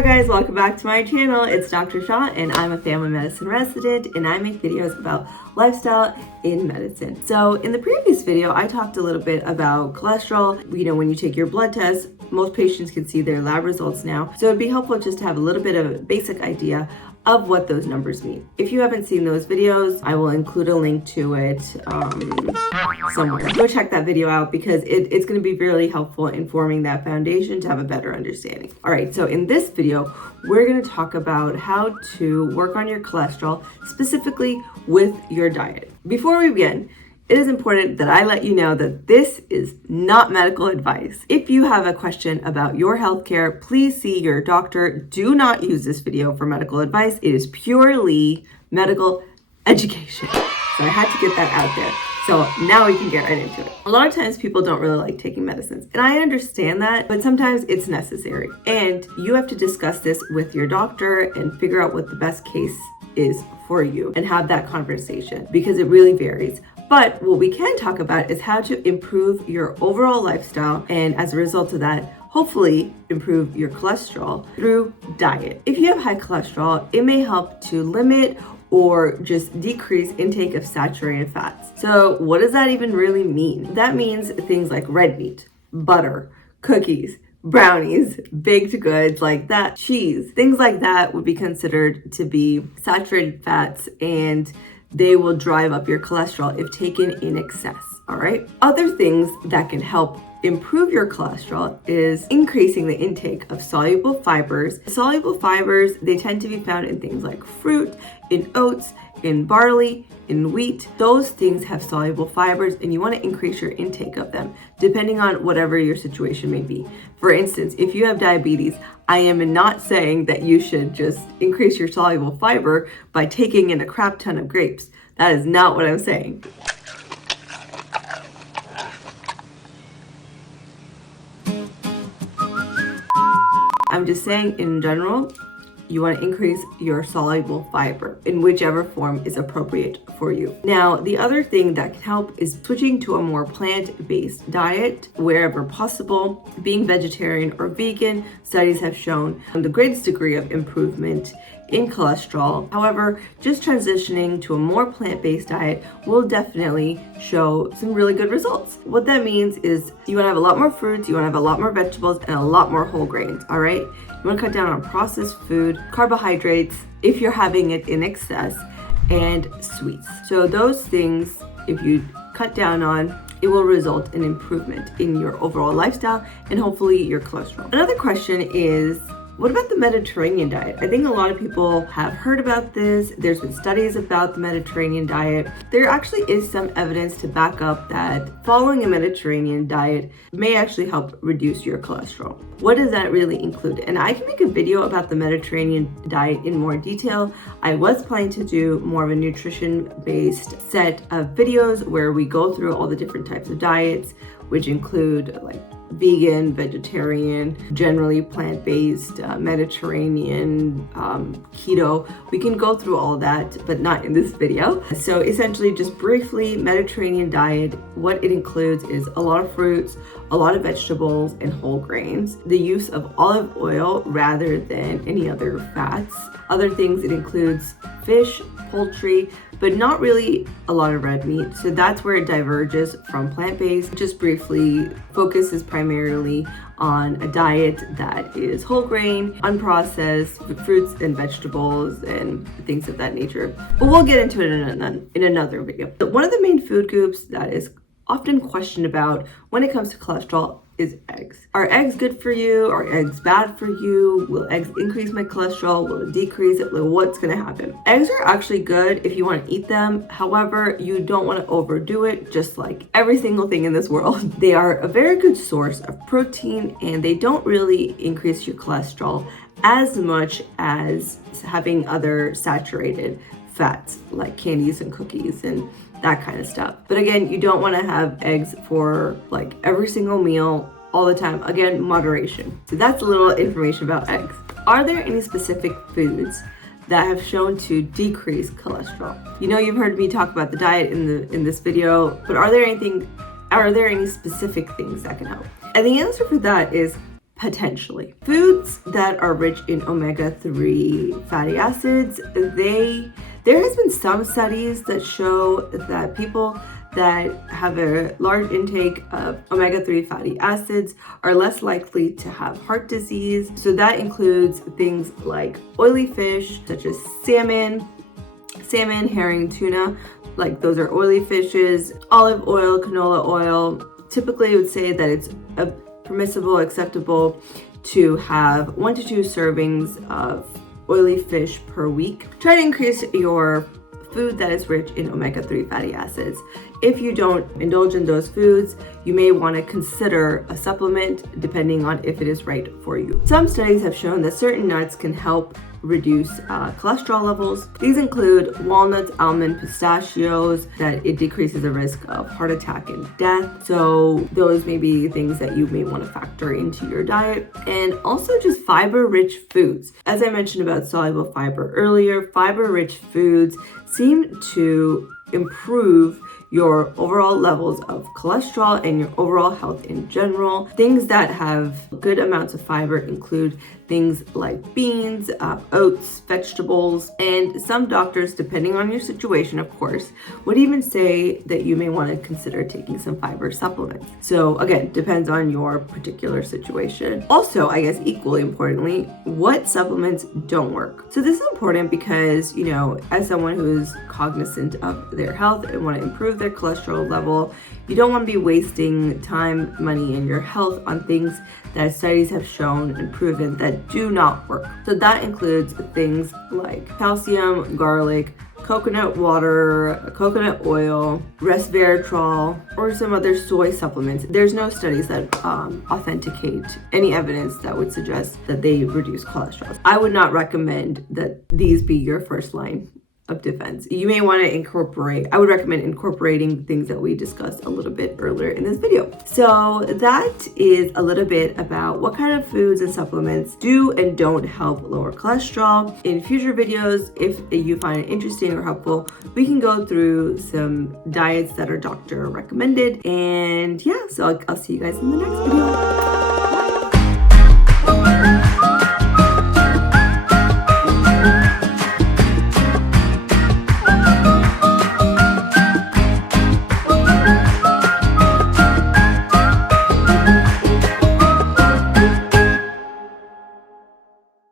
Hi guys, welcome back to my channel. It's Dr. Shah and I'm a family medicine resident and I make videos about lifestyle in medicine. So in the previous video, I talked a little bit about cholesterol. You know, when you take your blood test, most patients can see their lab results now. So it'd be helpful just to have a little bit of a basic idea of what those numbers mean. If you haven't seen those videos, I will include a link to it somewhere. Go check that video out because it's going to be really helpful in forming that foundation to have a better understanding. All right, so in this video, we're going to talk about how to work on your cholesterol, specifically with your diet. Before we begin, it is important that I let you know that this is not medical advice. If you have a question about your healthcare, please see your doctor. Do not use this video for medical advice. It is purely medical education. So I had to get that out there. So now we can get right into it. A lot of times people don't really like taking medicines, and I understand that, but sometimes it's necessary. And you have to discuss this with your doctor and figure out what the best case is for you and have that conversation because it really varies. But what we can talk about is how to improve your overall lifestyle and as a result of that, hopefully improve your cholesterol through diet. If you have high cholesterol, it may help to limit or just decrease intake of saturated fats. So what does that even really mean? That means things like red meat, butter, cookies, brownies, baked goods like that, cheese, things like that would be considered to be saturated fats and they will drive up your cholesterol if taken in excess, all right? Other things that can help improve your cholesterol is increasing the intake of soluble fibers. Soluble fibers, they tend to be found in things like fruit, in oats, in barley, in wheat. Those things have soluble fibers and you want to increase your intake of them depending on whatever your situation may be. For instance, if you have diabetes, I am not saying that you should just increase your soluble fiber by taking in a crap ton of grapes. That is not what I'm saying. I'm just saying in general, you want to increase your soluble fiber in whichever form is appropriate for you. Now, the other thing that can help is switching to a more plant-based diet wherever possible. Being vegetarian or vegan, studies have shown the greatest degree of improvement in cholesterol. However, just transitioning to a more plant-based diet will definitely show some really good results. What that means is you want to have a lot more fruits, you want to have a lot more vegetables, and a lot more whole grains, all right? You want to cut down on processed food, carbohydrates, if you're having it in excess, and sweets. So those things, if you cut down on, it will result in improvement in your overall lifestyle and hopefully your cholesterol. Another question is, what about the Mediterranean diet? I think a lot of people have heard about this. There's been studies about the Mediterranean diet. There actually is some evidence to back up that following a Mediterranean diet may actually help reduce your cholesterol. What does that really include? And I can make a video about the Mediterranean diet in more detail. I was planning to do more of a nutrition-based set of videos where we go through all the different types of diets, which include like vegan, vegetarian, generally plant-based, Mediterranean, keto. We can go through all of that, but not in this video. So essentially, just briefly, Mediterranean diet, what it includes is a lot of fruits, a lot of vegetables, and whole grains. The use of olive oil rather than any other fats. Other things, it includes fish, poultry, but not really a lot of red meat. So that's where it diverges from plant-based. Just briefly, focuses primarily on a diet that is whole grain, unprocessed, fruits and vegetables and things of that nature. But we'll get into it in another video. One of the main food groups that is often questioned about when it comes to cholesterol is eggs. Are eggs good for you? Are eggs bad for you? Will eggs increase my cholesterol? Will it decrease it? What's gonna happen? Eggs are actually good if you want to eat them. However, you don't want to overdo it, just like every single thing in this world. They are a very good source of protein and they don't really increase your cholesterol as much as having other saturated fats like candies and cookies and that kind of stuff. But again, you don't want to have eggs for like every single meal all the time. Again, moderation. So that's a little information about eggs. Are there any specific foods that have shown to decrease cholesterol? You know, you've heard me talk about the diet in this video, but are there any specific things that can help? And the answer for that is Potentially. Foods that are rich in omega-3 fatty acids, there has been some studies that show that people that have a large intake of omega-3 fatty acids are less likely to have heart disease. So that includes things like oily fish, such as salmon, herring, tuna, like those are oily fishes, olive oil, canola oil. Typically, I would say that it's permissible, acceptable to have 1 to 2 servings of oily fish per week. Try to increase your food that is rich in omega-3 fatty acids. If you don't indulge in those foods, you may want to consider a supplement depending on if it is right for you. Some studies have shown that certain nuts can help reduce cholesterol levels. These include walnuts, almond, pistachios, that it decreases the risk of heart attack and death. So those may be things that you may want to factor into your diet. And also just fiber-rich foods. As I mentioned about soluble fiber earlier, fiber-rich foods seem to improve your overall levels of cholesterol and your overall health in general. Things that have good amounts of fiber include things like beans, oats, vegetables, and some doctors, depending on your situation, of course, would even say that you may want to consider taking some fiber supplements. So again, depends on your particular situation. Also, I guess equally importantly, what supplements don't work. So this is important because, you know, as someone who is cognizant of their health and want to improve their cholesterol level, you don't want to be wasting time, money, and your health on things that studies have shown and proven that do not work. So that includes things like calcium, garlic, coconut water, coconut oil, resveratrol, or some other soy supplements. There's no studies that authenticate any evidence that would suggest that they reduce cholesterol. I would not recommend that these be your first line of defense. You may want to I would recommend incorporating things that we discussed a little bit earlier in this video. So that is a little bit about what kind of foods and supplements do and don't help lower cholesterol. In future videos, if you find it interesting or helpful, we can go through some diets that are doctor recommended. And yeah, so I'll see you guys in the next video.